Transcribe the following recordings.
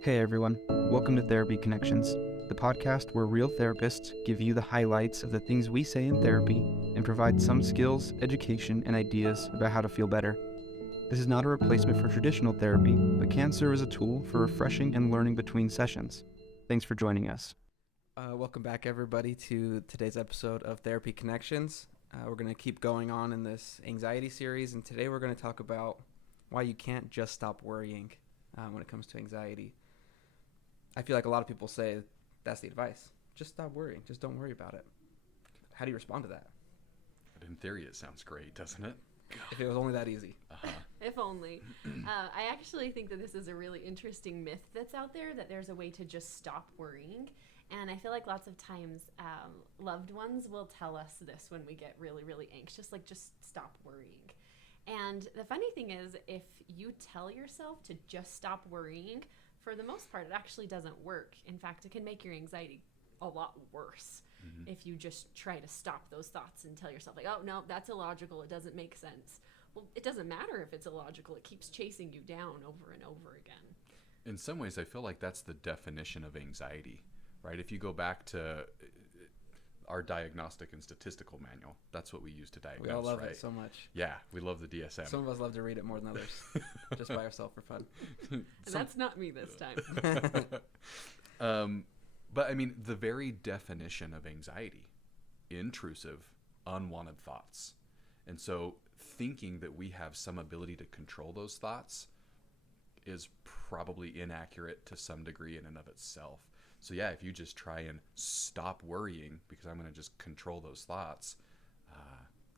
Hey everyone, welcome to Therapy Connections, the podcast where real therapists give you the highlights of the things we say in therapy and provide some skills, education, and ideas about how to feel better. This is not a replacement for traditional therapy, but can serve as a tool for refreshing and learning between sessions. Thanks for joining us. Welcome back, everybody, to today's episode of Therapy Connections. We're going to keep going on in this anxiety series, and today we're going to talk about why you can't just stop worrying when it comes to anxiety. I feel like a lot of people say that's the advice. Just stop worrying. Just don't worry about it. How do you respond to that? But in theory, it sounds great, doesn't it? If it was only that easy. If only. I actually think that this is a really interesting myth that's out there, that there's a way to just stop worrying. And I feel like lots of times loved ones will tell us this when we get really, really anxious, like just stop worrying. And the funny thing is, if you tell yourself to just stop worrying, for the most part, it actually doesn't work. In fact, it can make your anxiety a lot worse if you just try to stop those thoughts and tell yourself, like, oh, no, that's illogical. It doesn't make sense. Well, it doesn't matter if it's illogical. It keeps chasing you down over and over again. In some ways, I feel like that's the definition of anxiety, right? If you go back to our diagnostic and statistical manual, that's what we use to diagnose, We all love right? it so much. Yeah, we love the DSM. Some of us love to read it more than others, just by ourselves for fun. And that's not me this time. But I mean, the very definition of anxiety, intrusive, unwanted thoughts. And so thinking that we have some ability to control those thoughts is probably inaccurate to some degree in and of itself. So yeah, if you just try and stop worrying because I'm going to just control those thoughts,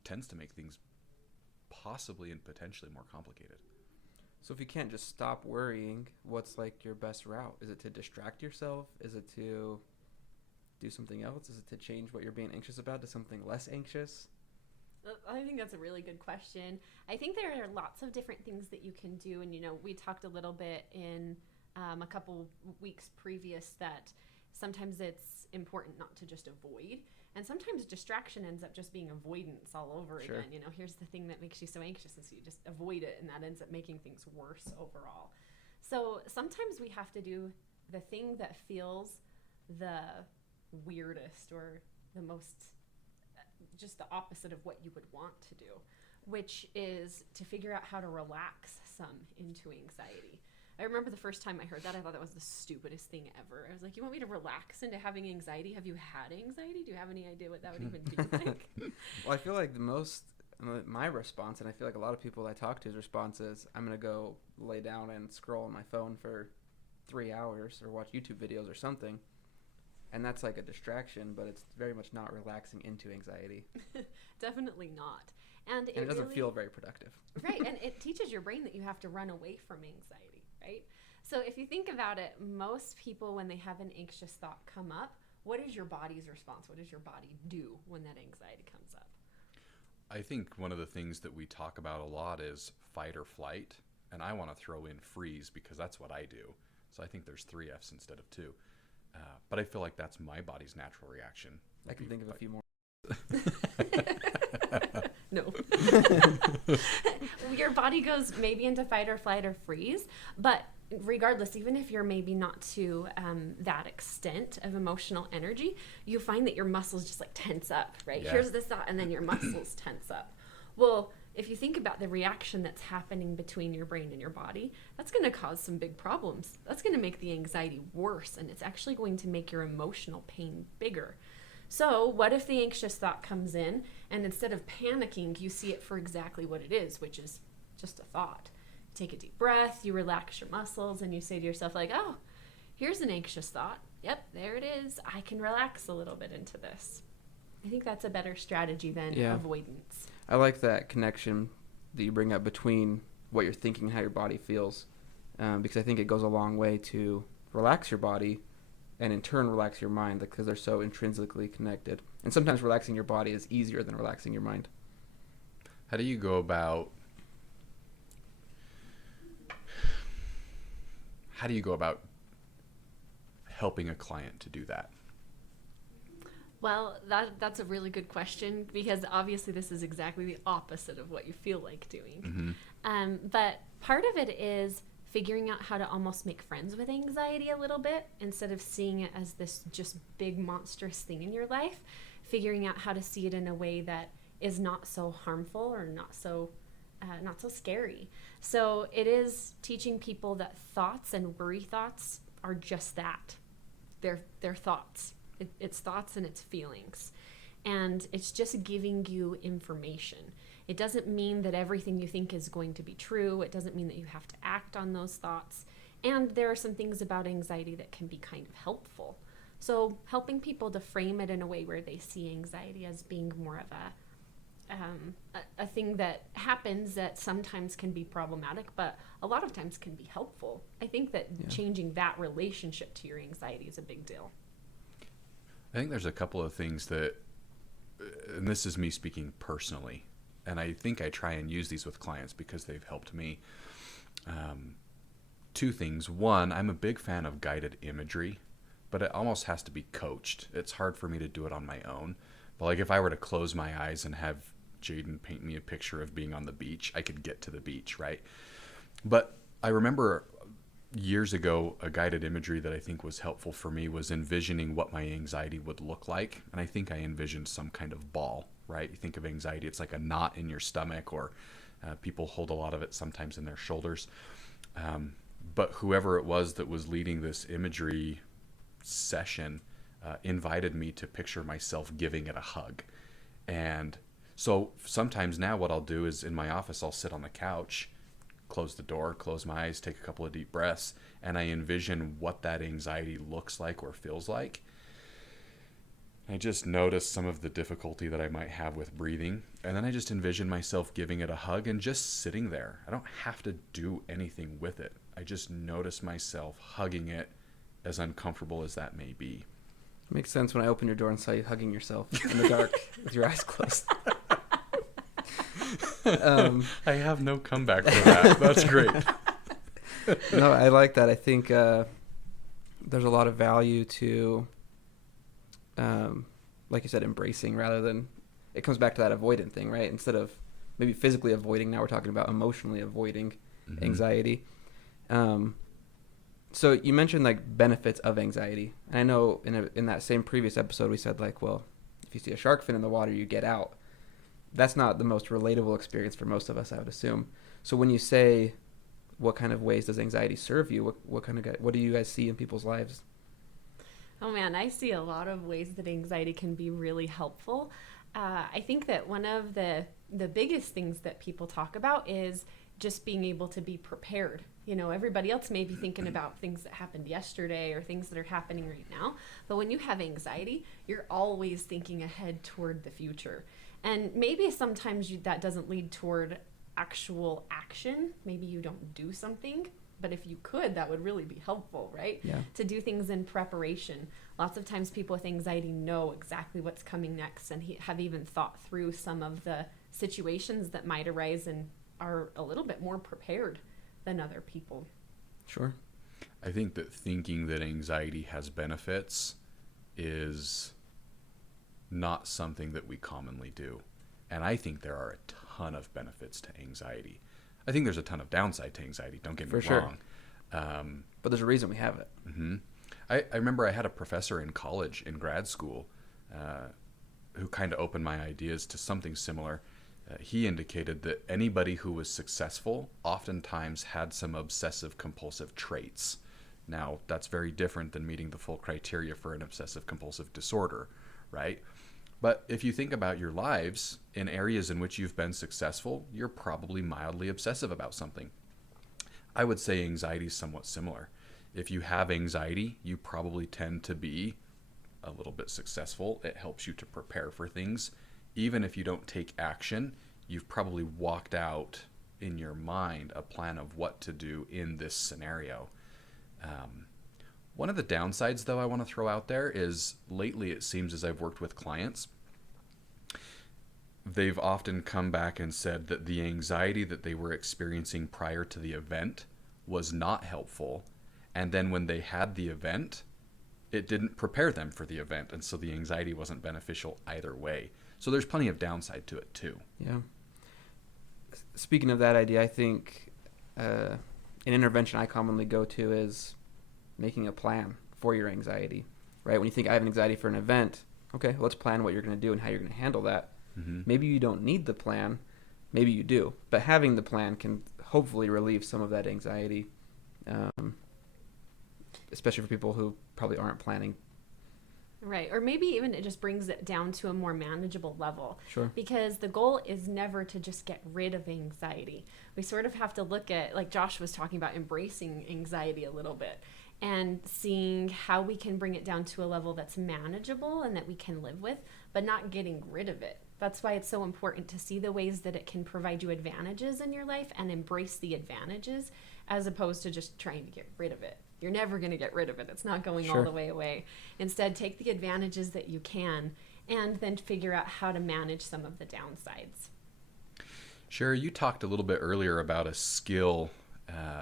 tends to make things possibly and potentially more complicated. So if you can't just stop worrying, what's like your best route? Is it to distract yourself? Is it to do something else? Is it to change what you're being anxious about to something less anxious? I think that's a really good question. I think there are lots of different things that you can do. And, we talked a little bit in a couple weeks previous that sometimes it's important not to just avoid. And sometimes distraction ends up just being avoidance all over again. Here's the thing that makes you so anxious, and so you just avoid it, and that ends up making things worse overall. So sometimes we have to do the thing that feels the weirdest or the most, just the opposite of what you would want to do, which is to figure out how to relax some into anxiety. I remember the first time I heard that, I thought that was the stupidest thing ever. I was like, you want me to relax into having anxiety? Have you had anxiety? Do you have any idea what that would even be like? Well, I feel like my response, and I feel like a lot of people I talk to's response is, I'm going to go lay down and scroll on my phone for 3 hours or watch YouTube videos or something. And that's like a distraction, but it's very much not relaxing into anxiety. Definitely not. And it doesn't feel very productive. Right, and it teaches your brain that you have to run away from anxiety, right? So if you think about it, most people, when they have an anxious thought come up, what is your body's response? What does your body do when that anxiety comes up? I think one of the things that we talk about a lot is fight or flight. And I want to throw in freeze because that's what I do. So I think there's 3 F's instead of 2. But I feel like that's my body's natural reaction. I can think of a few more. No. Your body goes maybe into fight or flight or freeze, but regardless, even if you're maybe not to that extent of emotional energy, you find that your muscles just like tense up, right? Yeah. Here's this thought, and then your muscles tense up. Well, if you think about the reaction that's happening between your brain and your body, that's going to cause some big problems. That's going to make the anxiety worse, and it's actually going to make your emotional pain bigger. So what if the anxious thought comes in, and instead of panicking, you see it for exactly what it is, which is just a thought. Take a deep breath, you relax your muscles, and you say to yourself, like, oh, here's an anxious thought. Yep, there it is. I can relax a little bit into this. I think that's a better strategy than avoidance. I like that connection that you bring up between what you're thinking and how your body feels, because I think it goes a long way to relax your body and in turn relax your mind, because they're so intrinsically connected. And sometimes relaxing your body is easier than relaxing your mind. How do you go about helping a client to do that? Well, that's a really good question, because obviously this is exactly the opposite of what you feel like doing. But part of it is figuring out how to almost make friends with anxiety a little bit instead of seeing it as this just big monstrous thing in your life, figuring out how to see it in a way that is not so harmful or not so scary. So it is teaching people that thoughts and worry thoughts are just that. They're thoughts. It's thoughts and it's feelings. And it's just giving you information. It doesn't mean that everything you think is going to be true. It doesn't mean that you have to act on those thoughts. And there are some things about anxiety that can be kind of helpful. So helping people to frame it in a way where they see anxiety as being more of a thing that happens that sometimes can be problematic, but a lot of times can be helpful. I think that changing that relationship to your anxiety is a big deal. I think there's a couple of things that, and this is me speaking personally, and I think I try and use these with clients because they've helped me. Two things. One, I'm a big fan of guided imagery, but it almost has to be coached. It's hard for me to do it on my own. But like if I were to close my eyes and have Jaden paint me a picture of being on the beach, I could get to the beach, right? But I remember years ago, a guided imagery that I think was helpful for me was envisioning what my anxiety would look like. And I think I envisioned some kind of ball, right? You think of anxiety, it's like a knot in your stomach, or people hold a lot of it sometimes in their shoulders. But whoever it was that was leading this imagery session invited me to picture myself giving it a hug. And so sometimes now what I'll do is in my office, I'll sit on the couch, close the door, close my eyes, take a couple of deep breaths, and I envision what that anxiety looks like or feels like. I just notice some of the difficulty that I might have with breathing, and then I just envision myself giving it a hug and just sitting there. I don't have to do anything with it. I just notice myself hugging it, as uncomfortable as that may be. Makes sense when I opened your door and saw you hugging yourself in the dark with your eyes closed. I have no comeback for that. That's great. No, I like that. I think there's a lot of value to, like you said, embracing rather than, it comes back to that avoidant thing, right? Instead of maybe physically avoiding, now we're talking about emotionally avoiding anxiety. So you mentioned like benefits of anxiety. And I know in that same previous episode we said like, well, if you see a shark fin in the water, you get out. That's not the most relatable experience for most of us, I would assume. So when you say, what kind of ways does anxiety serve you? What do you guys see in people's lives? Oh man, I see a lot of ways that anxiety can be really helpful. I think that one of the biggest things that people talk about is just being able to be prepared. You know, everybody else may be thinking about things that happened yesterday or things that are happening right now. But when you have anxiety, you're always thinking ahead toward the future. And maybe sometimes that doesn't lead toward actual action. Maybe you don't do something. But if you could, that would really be helpful, right? Yeah. To do things in preparation. Lots of times people with anxiety know exactly what's coming next and have even thought through some of the situations that might arise and are a little bit more prepared than other people. Sure. I think that thinking that anxiety has benefits is not something that we commonly do. And I think there are a ton of benefits to anxiety. I think there's a ton of downside to anxiety, don't get me wrong. But there's a reason we have it. Mm-hmm. I remember I had a professor in college, in grad school, who kind of opened my ideas to something similar. He indicated that anybody who was successful oftentimes had some obsessive compulsive traits. Now, that's very different than meeting the full criteria for an obsessive compulsive disorder, right? But if you think about your lives, in areas in which you've been successful, you're probably mildly obsessive about something. I would say anxiety is somewhat similar. If you have anxiety, you probably tend to be a little bit successful. It helps you to prepare for things. Even if you don't take action, you've probably walked out in your mind a plan of what to do in this scenario. One of the downsides, though, I want to throw out there is lately it seems as I've worked with clients, they've often come back and said that the anxiety that they were experiencing prior to the event was not helpful. And then when they had the event, it didn't prepare them for the event. And so the anxiety wasn't beneficial either way. So there's plenty of downside to it too. Yeah. Speaking of that idea, I think an intervention I commonly go to is making a plan for your anxiety, right? When you think I have anxiety for an event, okay, let's plan what you're going to do and how you're going to handle that. Mm-hmm. Maybe you don't need the plan, maybe you do, but having the plan can hopefully relieve some of that anxiety, especially for people who probably aren't planning. Right. Or maybe even it just brings it down to a more manageable level. Sure. Because the goal is never to just get rid of anxiety. We sort of have to look at, like Josh was talking about, embracing anxiety a little bit and seeing how we can bring it down to a level that's manageable and that we can live with, but not getting rid of it. That's why it's so important to see the ways that it can provide you advantages in your life and embrace the advantages, as opposed to just trying to get rid of it. You're never going to get rid of it. It's not going all the way away. Instead, take the advantages that you can and then figure out how to manage some of the downsides. Sherry, you talked a little bit earlier about a skill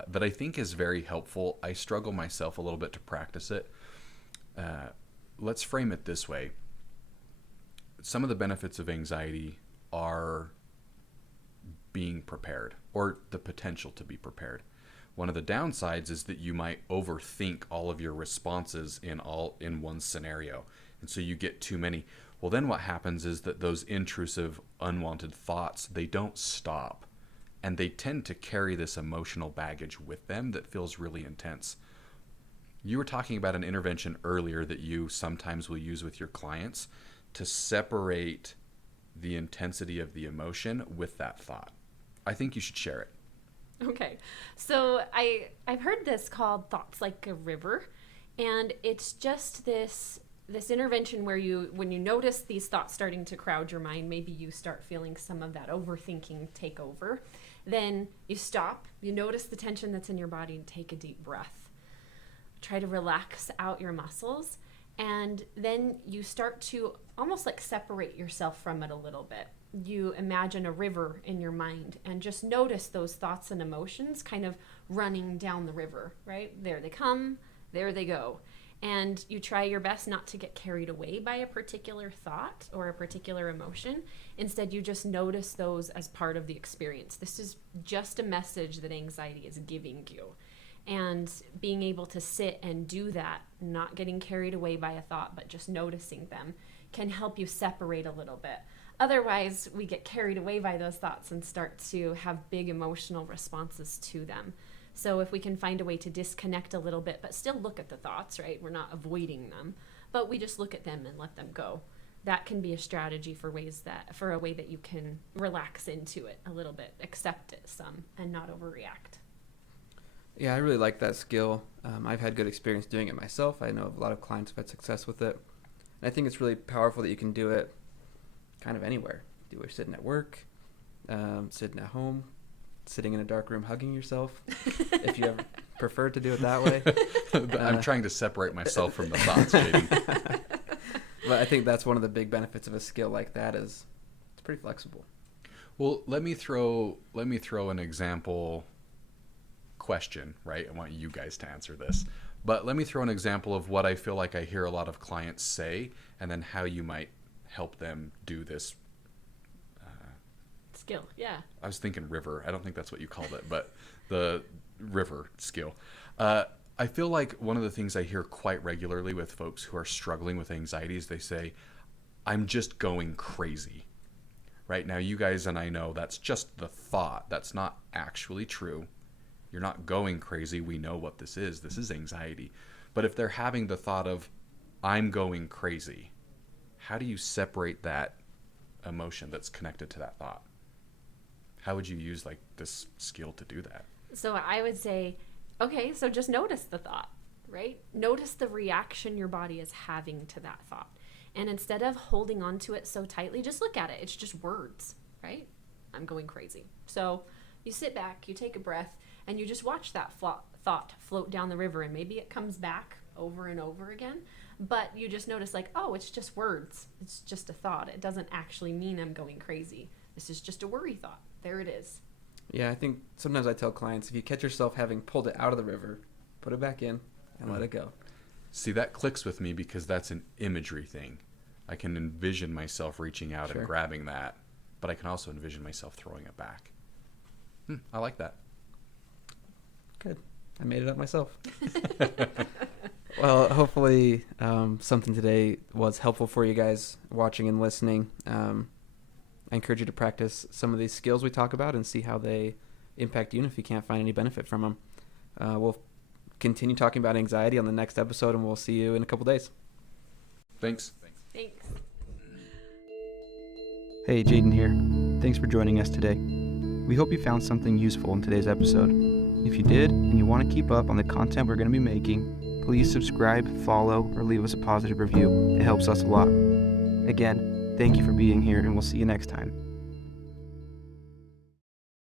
that I think is very helpful. I struggle myself a little bit to practice it. Let's frame it this way. Some of the benefits of anxiety are being prepared, or the potential to be prepared. One of the downsides is that you might overthink all of your responses in one scenario, and so you get too many. Well, then what happens is that those intrusive, unwanted thoughts, they don't stop, and they tend to carry this emotional baggage with them that feels really intense. You were talking about an intervention earlier that you sometimes will use with your clients to separate the intensity of the emotion with that thought. I think you should share it. Okay, so I've heard this called thoughts like a river, and it's just this intervention where when you notice these thoughts starting to crowd your mind, maybe you start feeling some of that overthinking take over, then you stop, you notice the tension that's in your body, and take a deep breath. Try to relax out your muscles, and then you start to almost like separate yourself from it a little bit. You imagine a river in your mind and just notice those thoughts and emotions kind of running down the river, right? There they come, there they go. And you try your best not to get carried away by a particular thought or a particular emotion. Instead, you just notice those as part of the experience. This is just a message that anxiety is giving you. And being able to sit and do that, not getting carried away by a thought, but just noticing them, can help you separate a little bit. Otherwise, we get carried away by those thoughts and start to have big emotional responses to them. So if we can find a way to disconnect a little bit, but still look at the thoughts, right? We're not avoiding them, but we just look at them and let them go. That can be a strategy for a way that you can relax into it a little bit, accept it some, and not overreact. Yeah, I really like that skill. I've had good experience doing it myself. I know a lot of clients have had success with it. And I think it's really powerful that you can do it kind of anywhere. Do it sitting at work, sitting at home, sitting in a dark room hugging yourself, if you ever prefer to do it that way. I'm trying to separate myself from the thoughts, Jaden. But I think that's one of the big benefits of a skill like that is it's pretty flexible. Well, let me throw an example question, right? I want you guys to answer this. But let me throw an example of what I feel like I hear a lot of clients say, and then how you might help them do this. Skill, yeah. I was thinking river. I don't think that's what you called it, but the river skill. I feel like one of the things I hear quite regularly with folks who are struggling with anxiety is they say, I'm just going crazy. Right now, you guys and I know that's just the thought. That's not actually true. You're not going crazy. We know what this is. This is anxiety. But if they're having the thought of, I'm going crazy, how do you separate that emotion that's connected to that thought? How would you use like this skill to do that? So I would say, okay, so just notice the thought, right? Notice the reaction your body is having to that thought. And instead of holding on to it so tightly, just look at it. It's just words, right? I'm going crazy. So you sit back, you take a breath, and you just watch that thought float down the river. And maybe it comes back over and over again. But you just notice like, oh, it's just words. It's just a thought. It doesn't actually mean I'm going crazy. This is just a worry thought. There it is. Yeah, I think sometimes I tell clients, if you catch yourself having pulled it out of the river, put it back in and let it go. See, that clicks with me because that's an imagery thing. I can envision myself reaching out and grabbing that, but I can also envision myself throwing it back. I like that. Good. I made it up myself. Well, hopefully something today was helpful for you guys watching and listening. I encourage you to practice some of these skills we talk about and see how they impact you, and if you can't find any benefit from them. We'll continue talking about anxiety on the next episode, and we'll see you in a couple days. Thanks. Thanks. Hey, Jaden here. Thanks for joining us today. We hope you found something useful in today's episode. If you did, and you want to keep up on the content we're going to be making, please subscribe, follow, or leave us a positive review. It helps us a lot. Again, thank you for being here, and we'll see you next time.